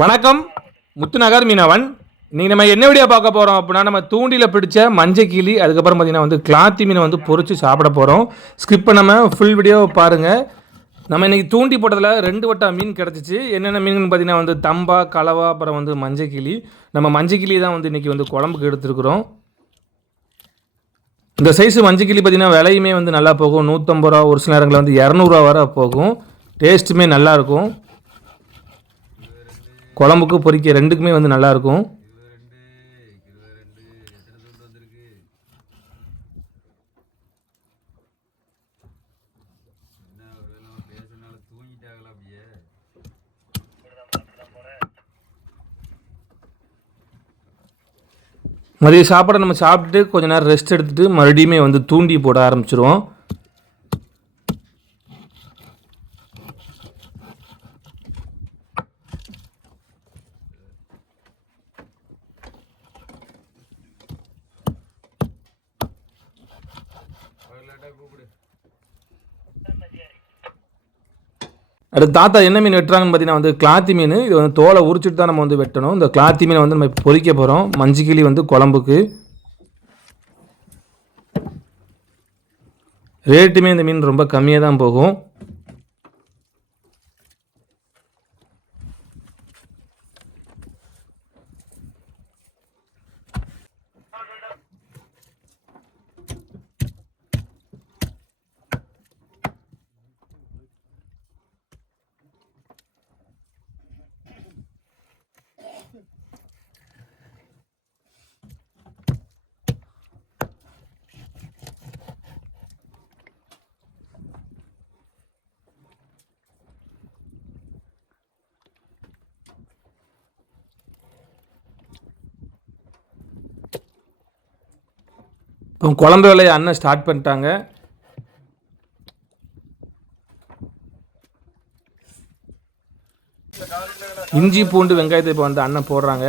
வணக்கம். முத்துநகர் மீனவன். இன்னைக்கு நம்ம என்ன வீடியோ பார்க்க போகிறோம் அப்படின்னா நம்ம தூண்டில பிடிச்ச மஞ்சள் கிளி அதுக்கப்புறம் பார்த்தீங்கன்னா வந்து கிளாத்தி மீனை வந்து பொறிச்சு சாப்பிட போகிறோம் ஸ்கிப் பண்ணாமல் ஃபுல் வீடியோ பாருங்கள் நம்ம இன்னைக்கு தூண்டி போட்டதில் ரெண்டு வட்டா மீன் கிடச்சிச்சு. என்னென்ன மீன் பார்த்தீங்கன்னா வந்து தம்பா கலவா அப்புறம் வந்து மஞ்சள் கிளி. நம்ம மஞ்சள் கிளி தான் வந்து இன்றைக்கி வந்து குழம்புக்கு எடுத்துருக்குறோம். இந்த சைஸ் மஞ்சள் கிளி பார்த்தீங்கன்னா விலையுமே வந்து நல்லா போகும். நூற்றம்பது ரூபா ஒரு சில நேரங்களில் வந்து இரநூறுவா வரை போகும். டேஸ்ட்டுமே நல்லாயிருக்கும் குழம்புக்கு பொறிக்க ரெண்டுக்குமே வந்து நல்லாயிருக்கும். மதிய சாப்பாடை நம்ம சாப்பிட்டுட்டு கொஞ்ச நேரம் ரெஸ்ட் எடுத்துகிட்டு மறுபடியுமே வந்து தூண்டி போட ஆரம்பிச்சிருவோம். அடுத்து தாத்தா என்ன மீன் வெட்டுறாங்கன்னு பார்த்தீங்கன்னா வந்து கிளாத்தி மீன். இது வந்து தோலை உரிச்சிட்டு தான் நம்ம வந்து வெட்டணும். இந்த கிளாத்தி மீனை வந்து நம்ம பொறிக்க போகிறோம் மஞ்சு கிளி வந்து குழம்புக்கு. ரேட்டுமே இந்த மீன் ரொம்ப கம்மியாக தான் போகும். இப்போ குழம்பு வேலையை அண்ணன் ஸ்டார்ட் பண்ணிட்டாங்க. இஞ்சி பூண்டு வெங்காயத்தை இப்போ வந்து அண்ணன் போடுறாங்க.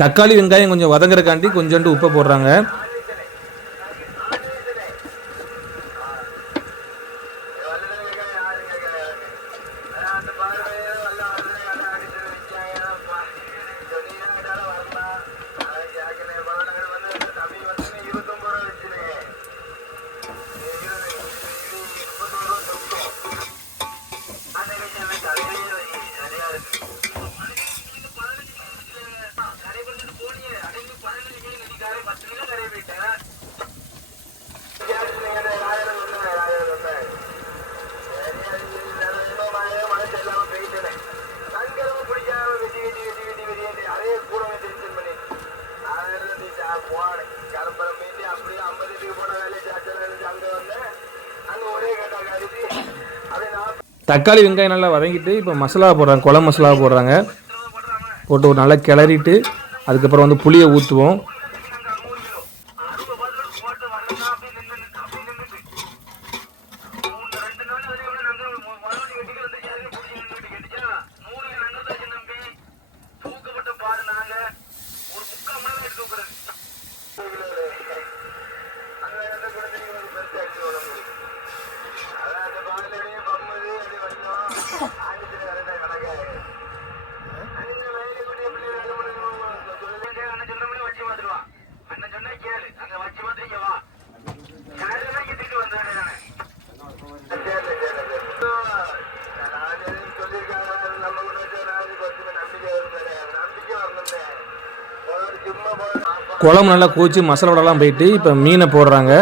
தக்காளி வெங்காயம் கொஞ்சம் வதங்குறக்காண்டி கொஞ்சோண்டு உப்பை போடுறாங்க. தக்காளி வெங்காயம் நல்லா வதங்கிட்டு இப்போ மசாலா போடுறாங்க குழம்பு மசாலா போடுறாங்க. போட்டு ஒரு நல்லா கிளறிட்டு அதுக்கப்புறம் வந்து புளியை ஊற்றுவோம் குழம்பு நல்லா கூச்சி மசாலா வடலாம் போயிட்டு இப்போ மீனை போடுறாங்க.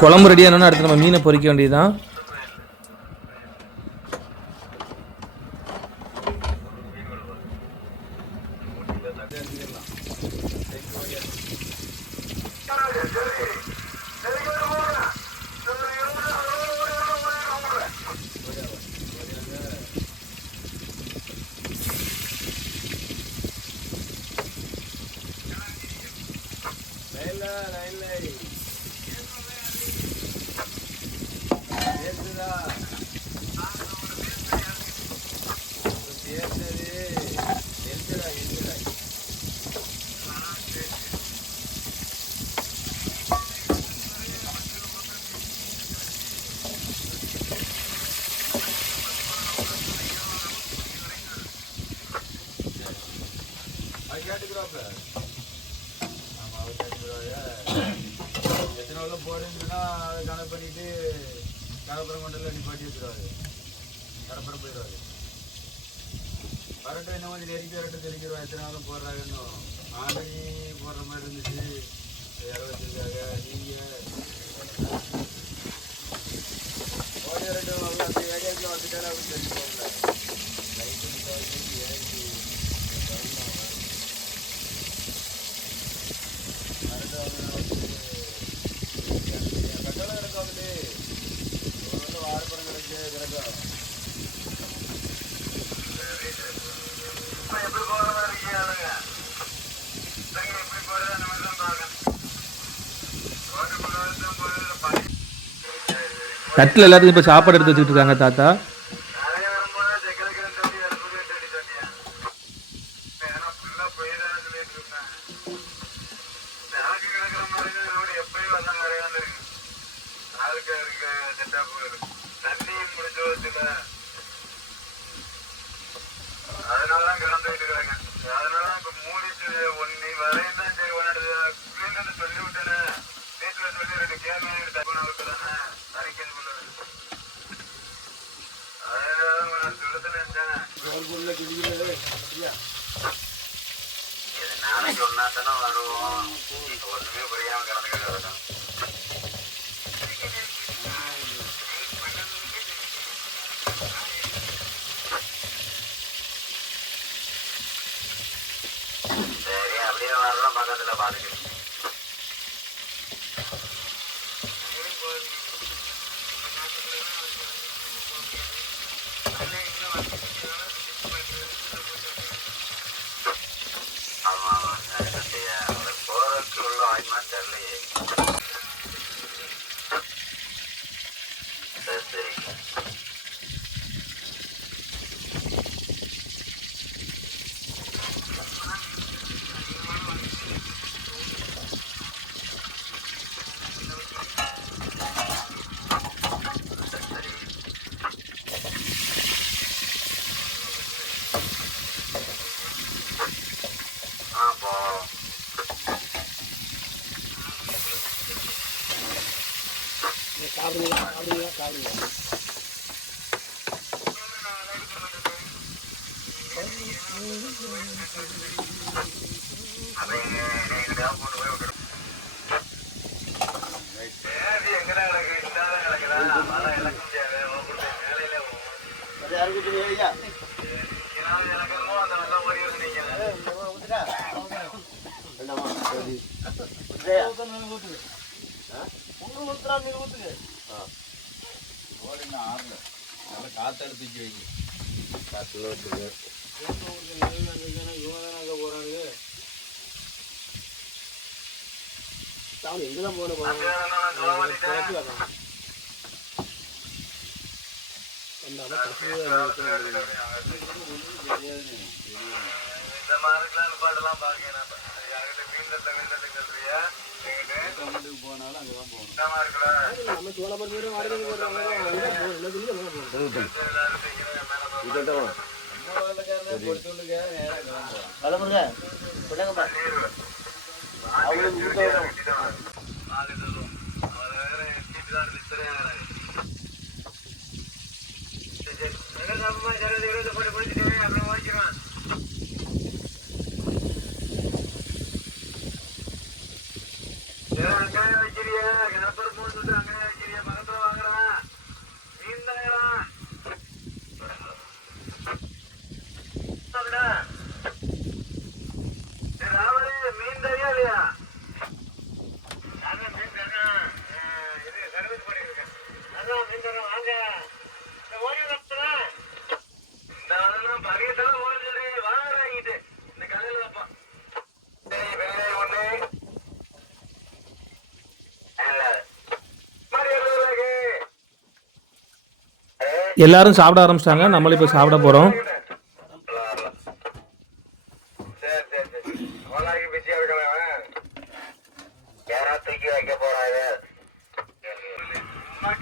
குழம்பு ரெடி ஆனோன்னு அடுத்து நம்ம மீனை பொறிக்க வேண்டியதுதான். எத்தனை பண்ணிட்டு கடப்புறம் கொண்டு நிப்பாட்டி வச்சுருவாரு. கடப்புறம் போயிடுவாரு வரட்டும் என்ன கொஞ்சம் நெருக்கி வரட்டும் தெரிஞ்சிருவா எத்தனை நாளும் போடுறாங்கன்னு ஆண்டி போடுற மாதிரி இருந்துச்சு. இற வச்சிருக்காங்க. நீங்கள் ஓடி வரட்டும் நல்லா அந்த ஏரியாவுக்கு வந்துட்டாரு அப்படின்னு தெரிஞ்சுக்கோங்க லைட் ஏறி கட்டளை கிடக்கும் வந்துட்டு ஒரு வந்து வாரப்படம் கிடக்கு கிடக்கும் தட்டில் எல்லாத்துக்கும் இப்போ சாப்பாடு எடுத்து வச்சுட்டு இருக்காங்க தாத்தா. அதனாலதான் இருக்காங்க இப்ப சரி ஒன்னு சொல்லி விட்டேன்னு வீட்டுல சொல்லி ரெண்டு கேள்வி அறிக்கை நாளைக்கு ஒன்னா தானே வருவோம் ஒண்ணுமே புரியாம கிடந்துக்கிட்டு இருக்கோம் சரி அப்படியே வரலாம் பக்கத்துல பாத்துக்கிட்டு ஆமா காத்தடுத்து வச்சு வைங்க இந்த வீந்தத்தை சொல்றியா எங்கிட்ட வீட்டுக்கு போனாலும் அங்கதான் போகணும் இந்த மாதிரி நம்ம வேலைக்காரனே கொடுத்துள்ளுங்க நேரம் கிளம்புறோம் வைக்கிறியா கிணப்பர் மூணு சொல்லிட்டு அங்கே வைக்கிறியா பக்கத்துல வாங்குறான் மீன் தானேடா அப்படின்னா சரி, ராவணி, மீன் தரியா இல்லையா? அதான் மீன் தரேன். அஹ், இது service பண்ணிருக்கேன். அதான் மீன் தரேன், வாங்க. இந்த ஓடி வரட்டுமா? இந்த அதெல்லாம் பகையத்தெல்லாம் ஓடி சொல்லி வாங்கடா இங்கிட்டு. இந்த கடையில வைப்போம். சரி, வெங்காயம் ஒண்ணு. இல்ல. மாதிரி எவ்வளவு ரூபாய்க்கு? அஹ், எல்லாரும் சாப்பிட ஆரம்பிச்சிட்டாங்க. நம்மளும் இப்போ சாப்பிட போகிறோம் சரி சரி சரி அவனாகி பிஸியா அவன். தூக்கி வைக்க சும்மா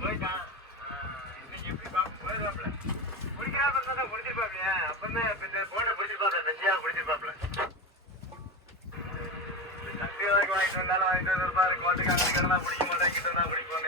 போயிட்டான் இன்னைக்கு எப்படி பாப்பு? போயிடுவாப்ல பிடிக்கிறா பார்த்தா பிடிச்சிருப்பாப்லையா அப்பதான் போன சக்தி வாங்கிட்டு வந்தாலும் வாங்கிட்டு வந்திருப்பாரு கோட்டுக்கு அங்கே கிடந்தா பிடிக்க மாட்டேன் கிட்ட தான் பிடிப்போம்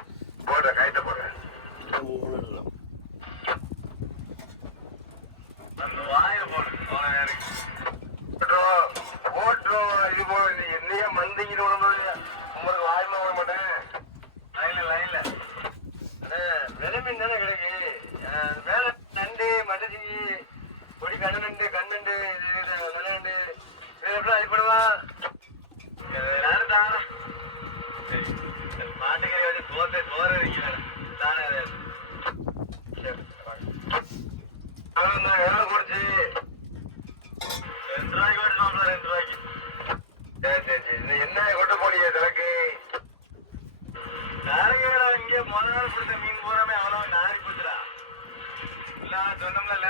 இது எப்படி அடிப்படுவா யாரும் தானே மாட்டுக்கறி வச்சு சோத்தை சோறு வைக்கிறேன் தானே அது. சரி அவன் தான் எவ்வளோ குடிச்சு ரெண்டு ரூபாய்க்கு ஓட்டு சாப்பிட ரெண்டு ரூபாய்க்கு. சரி சரி சரி. என்ன கொட்ட போடிய திறக்கு நாளைக்கு இங்கே முதல் நாள் பிடிச்ச மீன் பூராமே அவ்வளோ நாரி போச்சுடா. இல்லை சொன்னோம்ல.